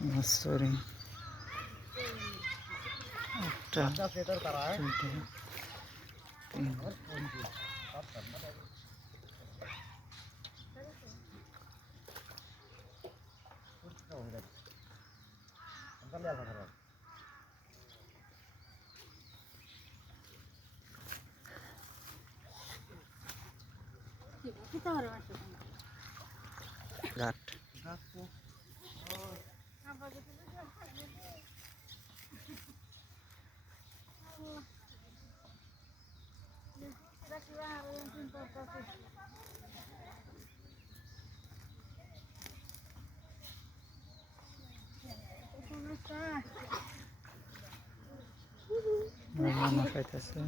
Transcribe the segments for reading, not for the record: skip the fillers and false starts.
মসুরি একটা দুইটা তিনটা ঘাট রান্না খাইতেছে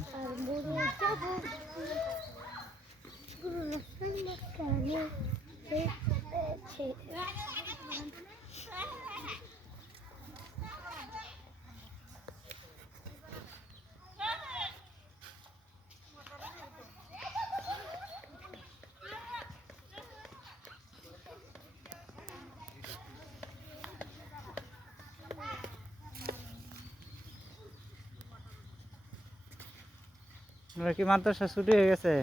আপনার কি মাদ্রাসা ছুটি হয়ে গেছে?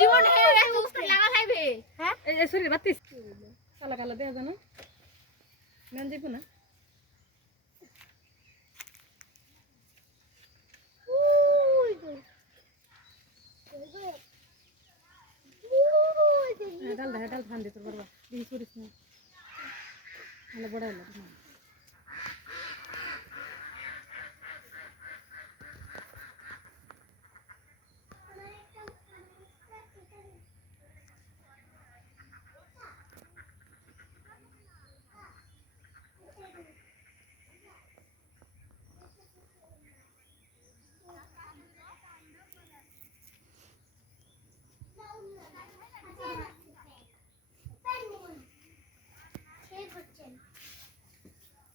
জীবন কালা কালা দেয়া জানো গান যাইব না ডাল ডাল ফান দিতে পারবা দিস করিস না মানে বড় হলো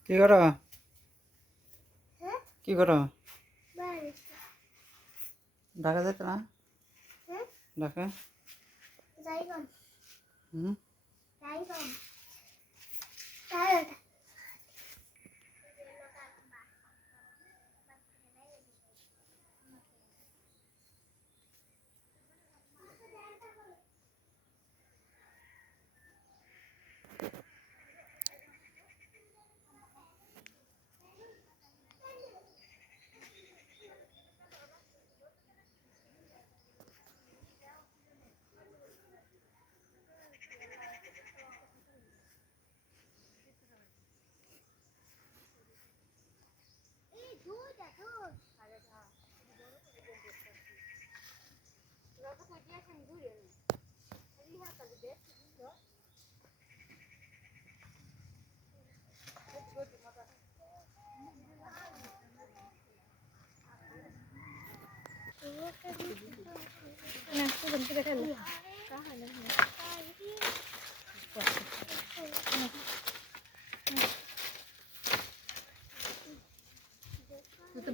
কি করো কি করো ঢাকা যেতে না ঢাকা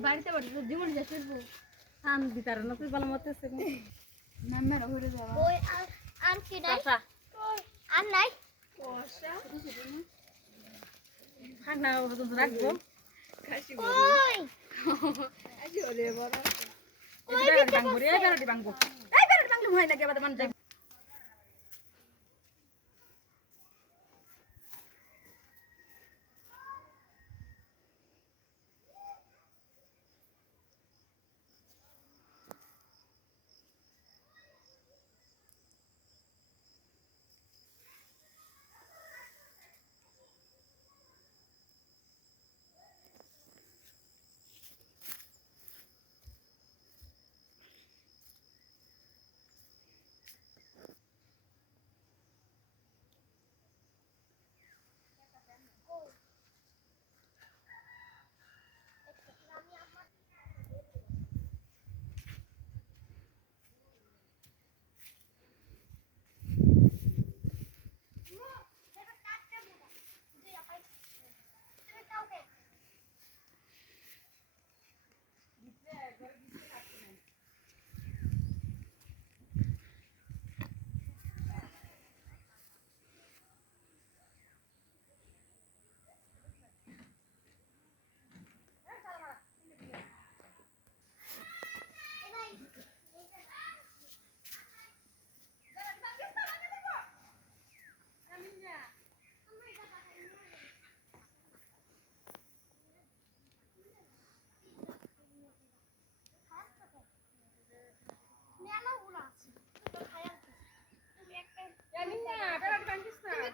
বাড়িতে বাড়িতে জীবন যাচ্ছে থান দিতার না তুই ভালো মতে আছে ম্যামের হয়ে যাবে ওই আর কি নাই আর নাই থাক না তো রাখবো খাসি ওই আজ ওরে বড় এই বেরোটি বাংবো এই বেরোটি বাংবো হয় না কে বাদ মান যাই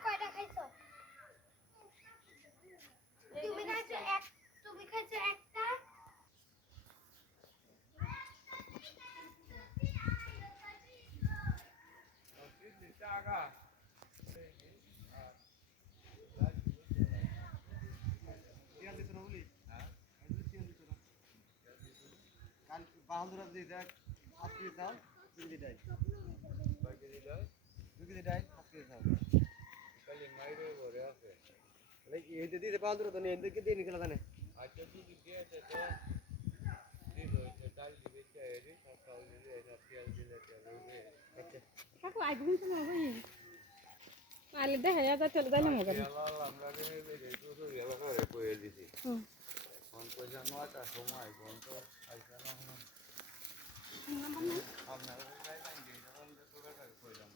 কয়টা খাইছো তুমি খাইছো একটা বাহাদুর দেখ আজকে দাও 2 কেজি ডাই 2 কেজি ডাই আজকে দাও কালি মাইরে ভরে আছে লাইক এই দিতে বাহাদুর তো নেই এদিকে দিয়ে নিকলা জানে আচ্ছা দুধ দিয়ে আছে তো দিলো এটা ডাল দিবে চাইরে সব চাউল দিলে এটা পেঁয়াজ দিলে আচ্ছা কাকু আইগুন তো না ভাই আলে দেখা যা চলে যাইলে মগর আমরা রে তো তো এলা করে কইয়ে দিছি কোন পয়সা নটা সময় কোন তো আইসা না আপনার যাই না যে যখন তো টাকা কইলাম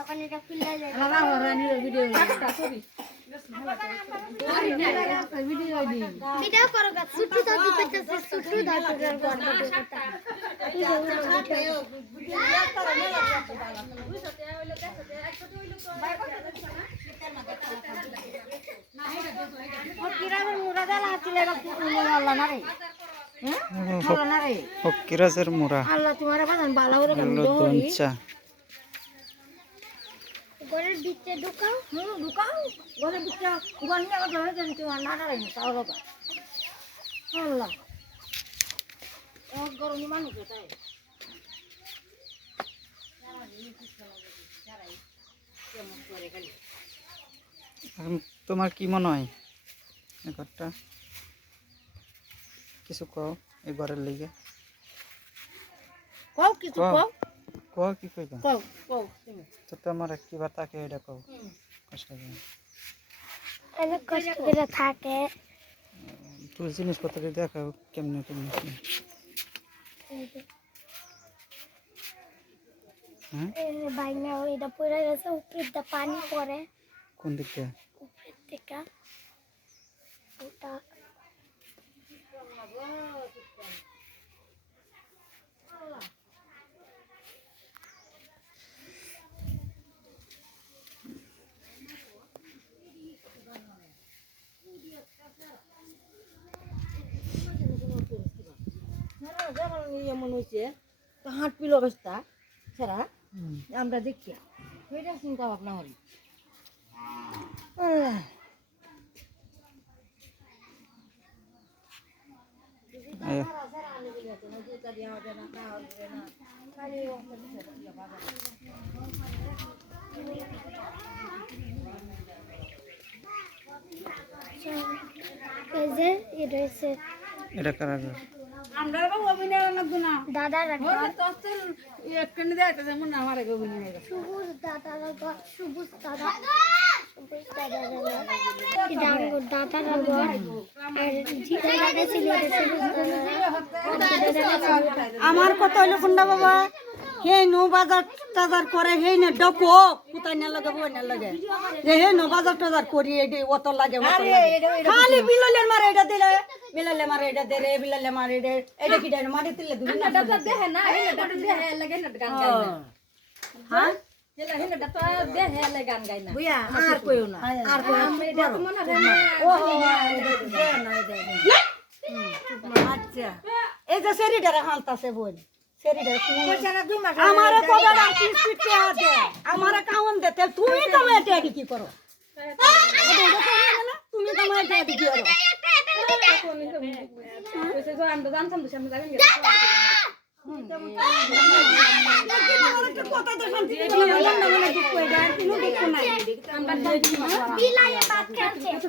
এখন এটা খুলে যায় আলাদা রানির ভিডিও ভিডিও করো গা ছুটু দাও দুপেতে ছুটু দাও তোর কথা কিরামের মুরাদা লাতিলে আল্লাহ না রে আল্লাহ না রে কিরাজের মোরা আল্লাহ তোমার বাজান বালা করে দঞ্চা ঘরের ভিতরে ঢুকাও ঢুকাও ঘরের ভিতরে গন্ডা ধরে দেন তোমার না রে তাও বাবা আল্লাহ এক গরমই মানুষ এটাই তোমার কি মনে হয় এই ঘরটা কিছু কও এই ঘরের লিগে কও কিছু কও কও কি কইবা কও কও তুমি তো তোমার কিবা তাকে এটা কও কষ্ট করে অনেক কষ্ট করে থাকে তো জিনিসপত্র দেখাও কেমনে কেমনে হ্যাঁ এই বাইনা ওইটা পড়ে গেছে উপরে পানি পড়ে কোন দিক দিয়ে উপরের থেকে ওটা এমন হয়েছে তো হাট পিল অবস্থা ছাড়া আমরা দেখি সেটা চিন্তা ভাবনা করি এই যে এটা হচ্ছে এটা কারাগার আমরা অভিনয় লাগতো না দাদা একখানে দেয় যেমন আমার আগে অভিনয় সবুজ দাদার ঘর সবুজ দাদা সবুজ দাদার ঘর আর জিতা দাদা ছিল আমার কথা হইলো কোনটা বাবা হে নো বাজার টাজার করে হে না ডকো কোথায় না লাগে বই না লাগে যে হে নো বাজার টাজার করি এই অত লাগে খালি বিললের মারে এটা দিলে বিললে মারে এটা দে রে বিললে মারে এটা কি দেয় মারে দিলে দুই না দাদা দেখে না এই এটা দেখে লাগে না গান গাই না হ্যাঁ যেলা হে না দাদা দেখে লাগে গান গাই না বুইয়া আর কইও না আর কই এটা তো মনে হয় না ও দে না দে আচ্ছা এই যে সেরিটারে হালতাছে বল পয়সা না 2 মাস আমারে কবে আর কিস্তি আছে আমারে কাউন দেতে তুমি তো এটা কি করো তুমি তো এটা কি করো আমরা জানতাম তো সামনে যাবেন কথা তো শান্তি বললাম না মানে দুঃখ এটা কোনো দুঃখ নাই আমরা বিলায়ে ভাত খেয়েছে